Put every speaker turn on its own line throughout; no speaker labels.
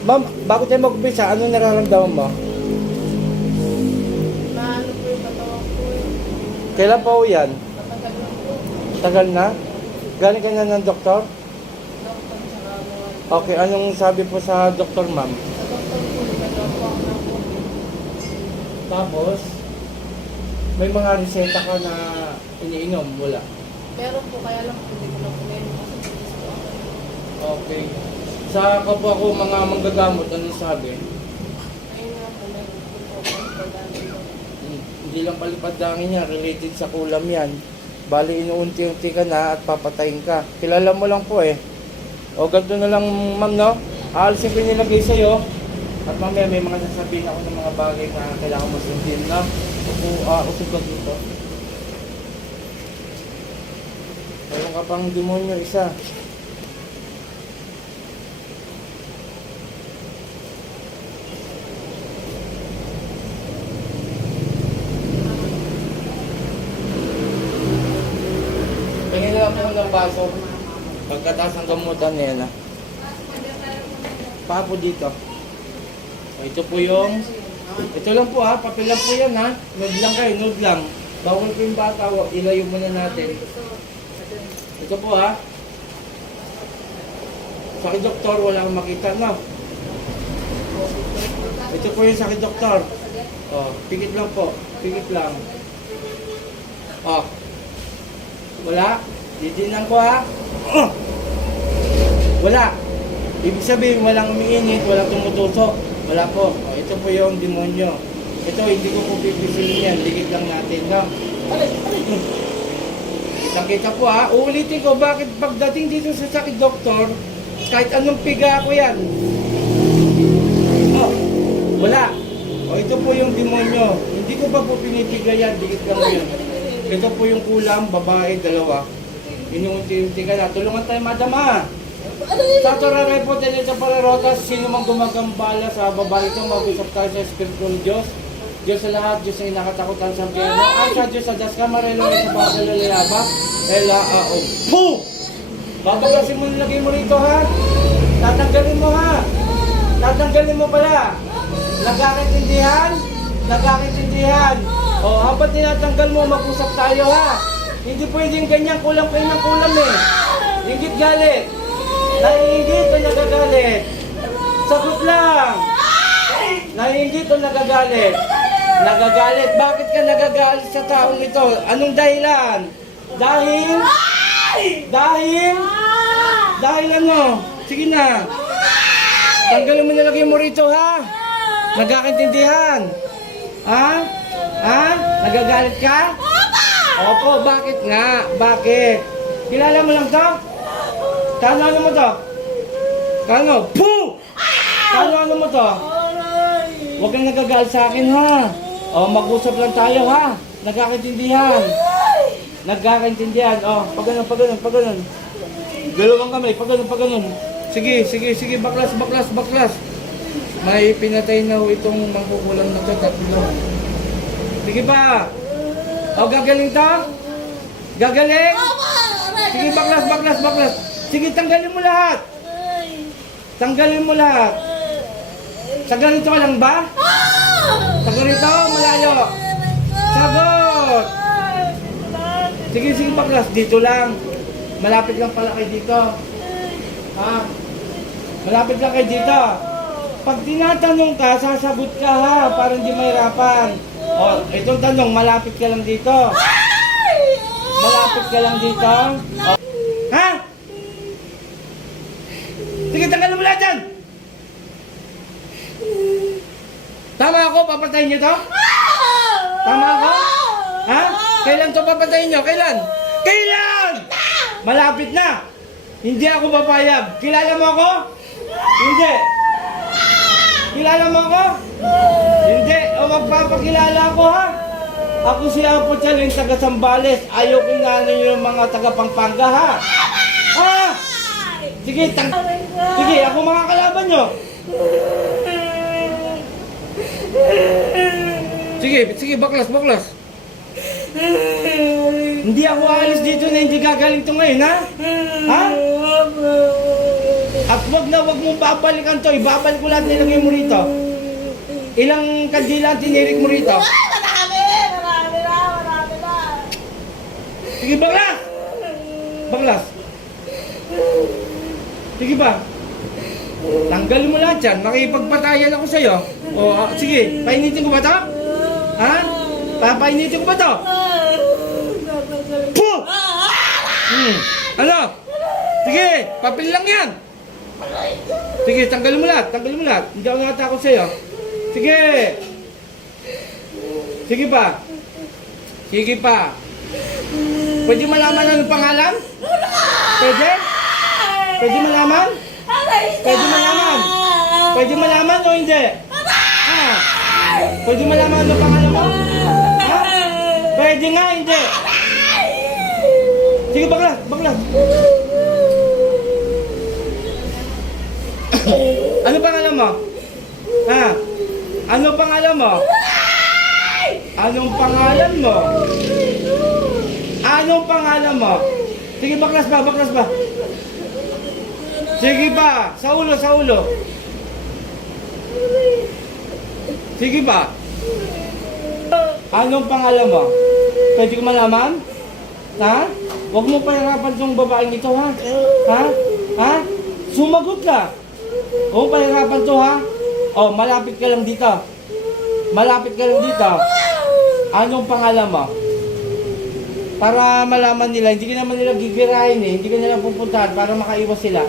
Ma'am, bago tayo mag-umpisa, ano nararamdaman mo?
Maano po yung katawan ko eh.
Kailan pa ho yan?
Matagal lang po.
Tagal na? Galing ka na ng doktor?
Doktor mga...
Okay, anong sabi po sa doktor, ma'am?
Sa doktor po, nagawa po ako ng COVID.
Tapos, may mga reseta ka na iniinom, wala.
Pero po, kaya lang po, hindi ko na po kasi bilis po ako.
Okay. Sa kapwa ko mga manggagamot, anong sabi?
Ayun po.
Hmm, Hindi lang palipadangin niya, related sa kulam yan. Bali, inuunti-unti ka na at papatayin ka. Kilala mo lang po eh. O ganito na lang, ma'am, no? Aalisin ko yung nilagay sa'yo. At mamaya may mga sasabihin ako ng mga bagay na kailangan mo sundin, no? Upo, ah, usog ka dito. Mayroon ka pang demonyo isa. Baso. Pagkataas ng gamutan na ah. Papo dito. O, ito po yung... Ito lang po ha, papel lang po yan ha. Nude lang kayo, nude lang. Bawal po yung bata, ilayo muna natin. Ito po ha. Sa akin doktor, wala akong makita, no? Ito po yung sa akin doktor. Oh, pikit lang po. Pikit lang. Oh. Wala. Didinan ko ha. Wala. Ibig sabihin, walang umiinit, walang tumutusok. Wala po. Oh, ito po yung demonyo. Ito, hindi ko po pipisilin yan. Dikit lang natin, no? Aray, aray. Kitang-kita po ha. Uulitin ko, bakit pagdating dito sa sakit doktor, kahit anong piga ko yan. Oh, wala. O ito po yung demonyo. Hindi ko pa po pinipiga yan. Dikit lang yan. Ito po yung kulam, babae, dalawa. Inuunti-unti ka na. Tulungan tayo, madam ha. Sa turaray po tayo sa palarotas, sino mang gumagambala sa babae ito, mag-usap tayo sa Espiritu ng Diyos. Diyos sa lahat, Diyos na inakatakutan sa biyano. Ang sa Diyos sa Das Camarelo, sa Basa Lalayaba, Ela Ao. Puh! Babagasin mo nilagay mo rito ha. Tatanggalin mo ha. Tatanggalin mo pala. Nagkakaintindihan? Nagkakaintindihan. O, habang tinatanggal mo, mag-usap tayo ha. Hindi pwedeng ganyan, kulang kayo ng kulam eh. Ingit galit. Naiingit o nagagalit? Sagot lang. Naiingit o nagagalit? Nagagalit. Bakit ka nagagalit sa taong ito? Anong dahilan? Dahil? Dahil? Dahil ano? Sige na. Tanggalin mo nilagay mo rito ha. Nagkakaintindihan. Ha? Ha? Nagagalit ka? Opo, bakit nga? Bakit? Kilala mo lang to? Kano ano mo to? Kano? Puh! Kano ano mo to? Huwag kang nagagalit sa akin ha. O, mag-usap lang tayo ha. Nagkakaintindihan. Nagkakaintindihan. O, pag ganun, pag ganun, pag ganun. Dalawang kamay, pag ganun, pag ganun. Sige, sige, sige, baklas, baklas, baklas. May pinatay na ho itong mangkukulam na to, tatlo. Sige pa. O, gagaling to? Gagaling? Sige, baklas, baklas, baklas. Sige, tanggalin mo lahat. Tanggalin mo lahat. Sa ganito ka lang ba? Sa ganito, malayo. Sagot! Sige, sige, baklas. Dito lang. Malapit lang pala kay dito. Ha? Malapit lang kay dito. Pag tinatanong ka, sasagot ka ha, para hindi mahirapan. O, itong tanong, malapit ka lang dito. Malapit ka lang dito. O, ha? Sige, tanggalin mo lahat dyan! Tama ako, papatayin niyo to? Tama ako? Ha? Kailan to papatayin niyo? Kailan? Kailan? Malapit na! Hindi ako papayag. Kilala mo ako? Hindi. Kilala mo ako? Hindi. O magpapakilala ako ha? Ako si Apo Chalin, taga Sambales. Ayaw ko nga yung mga taga Pampanga ha? Ha? Sige, tang... Sige, ako mga kalaban nyo. Sige, sige, baklas, baklas. Hindi ako alis dito na hindi gagaling to ngayon, ha? Ha? At wag na wag mong babalikan to. Ibabalik ko lahat nilagay mo rito. Ilang kandila ang tinirik mo rito?
Marami! Marami na! Marami na!
Sige, baklas! Baklas. Sige ba? Tanggalin mo lahat yan. Makipagpatayan ako sa'yo. O, ah, sige. Painitin ko ba to? Ha? Papainitin ko ba to? Puh! Hmm. Ano? Sige, papel lang yan. Sige, tanggalin mo lahat. Tanggalin mo lahat. Hindi ako nakatakot sa'yo. Sige. Sige pa. Sige pa. Pwede malaman ano pangalan? Pwede? Pwede malaman? Pwede malaman? Pwede malaman o hindi? Ha? Pwede malaman ano pangalan mo? Ha? Pwede nga, hindi. Sige, baklas, baklas. Ano pangalan mo? Ha? Ano pangalan mo? Anong pangalan mo? Anong pangalan mo? Sige, baklas ba, baklas ba? Sige ba, sa ulo, sa ulo. Sige ba? Anong pangalan mo? Pwede ko malaman? Ha? Huwag mo pahirapan tong babaeng ito, ha? Ha? Ha? Sumagot ka. Mo pahirapan to, ha? Oh, malapit ka lang dito. Malapit ka lang dito. Anong pangalan mo? Para malaman nila, hindi ka naman nila gigirahin eh. Hindi ka nila pupuntahan para makaiwas sila.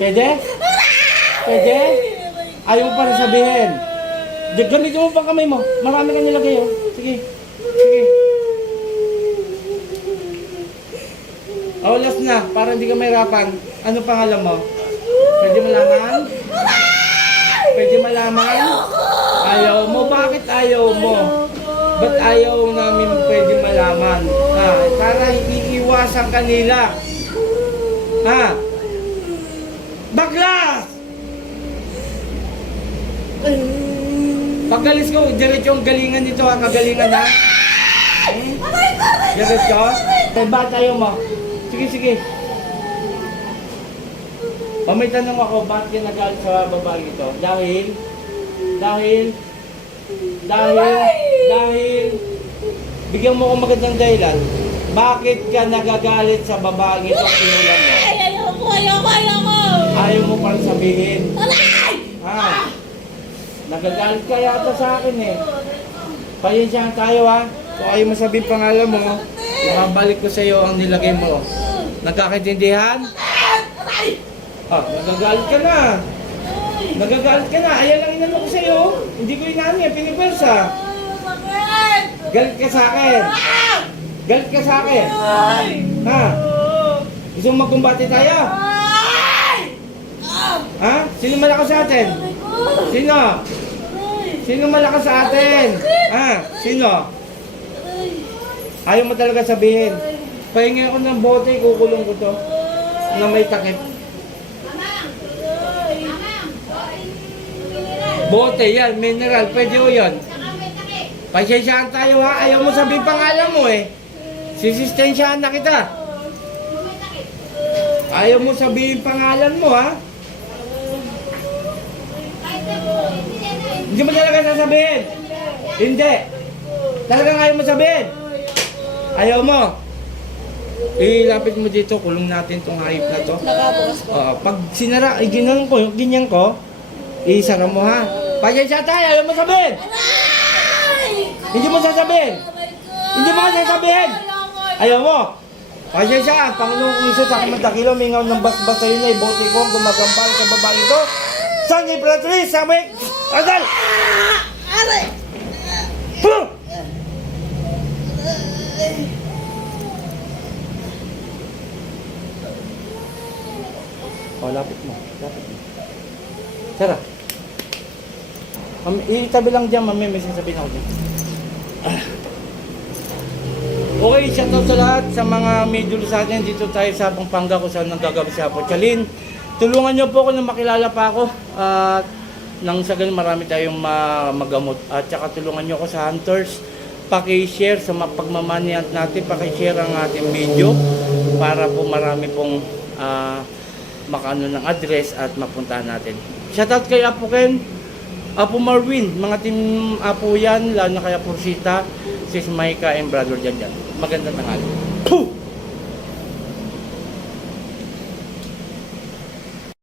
Pwede? Pwede? Ayaw pa rin sabihin. Gamitin mo pang kamay mo. Marami ka nilagay oh. Sige. Sige. Oh, last na. Para hindi ka mahirapan. Ano pangalan mo? Pwede malaman? Pwede malaman? Ayaw mo? Bakit ayaw mo? Ba't ayaw namin pwede malaman? Ha? Para iiwasan kanila. Ha? Baklas! Pagalis ko, diretso ang galingan nito ha, kagalingan ha. Hmm? Diretso? Bakit ayaw mo? Sige, sige. O may tanong ako, bakit ka nagalit sa babae ito? Dahil, dahil, dahil, dahil, bigyan mo ko magandang dahilan. Bakit ka nagagalit sa babae ito at sinulan mo?
Ayoko! Ayoko! Ayoko!
Ayaw mo pang sabihin.
Aray!
Ha? Nagagalit ka yata sa akin eh. Pasensyahan tayo ha. Kung ayaw mo sabihin pangalan mo, makabalik ko sa iyo ang nilagay mo. Nagkakaintindihan? Ah, nagagalit ka na. Nagagalit ka na. Ayan lang inano ko sa iyo. Hindi ko inano yan, pinipwersa.
Bakit?
Galit ka sa akin. Galit ka sa akin. Ha? Gusto mo magkumbati tayo?
Ay!
Ha? Sino malakas sa atin? Sino? Sino malakas sa atin? Ha? Sino? Ayaw mo talaga sabihin. Pahingi ako ng bote, kukulong ko to. Na may takip. Bote, yan, mineral. Pwede o yan. Pasyensyahan tayo ha. Ayaw mo sabihin pangalan mo eh. Sisistensyahan na kita. Ayaw mo sabihin pangalan mo ha. Hindi mo talaga sasabihin. Hindi. Talagang ayaw mo sabihin. Ayaw mo. Ilapit mo dito, kulong natin tong hayop na to.
Nakabukas ko.
Oo, pag sinara, ay ginanon ko, ganyan ko, isara mo ha. Pasensya tayo, ayaw mo sabihin. Hindi mo sasabihin. Hindi mo sasabihin. Ayaw mo. Pasensya, ang Panginoong Kristo sa kamantakilo, mingaw ng basbas sa inay, bote ko, gumagambal sa babae ito. San Imperatriz, sa may... Adal!
Aray!
Oh, lapit mo. Lapit mo. Tara. Mam, itabi lang dyan, mami. May sasabihin ako dyan. Okay, shoutout sa lahat sa mga medyo sa atin. Dito tayo sa Pampanga kung saan nanggagabi sa Pochalin. Tulungan niyo po ako na makilala pa ako. At nang sa ganun marami tayong ma- magamot. At saka tulungan niyo ako sa Hunters. Paki-share sa mga pagmamanihan natin. Paki-share ang ating video para po marami pong ah, makano ng address at mapuntahan natin. Shoutout kay Apo Ken, Apo Marwin, mga team Apo yan, lalo na kay Apo Rosita, Sis Maika and Brother Jan Jan. Magandang tanghali.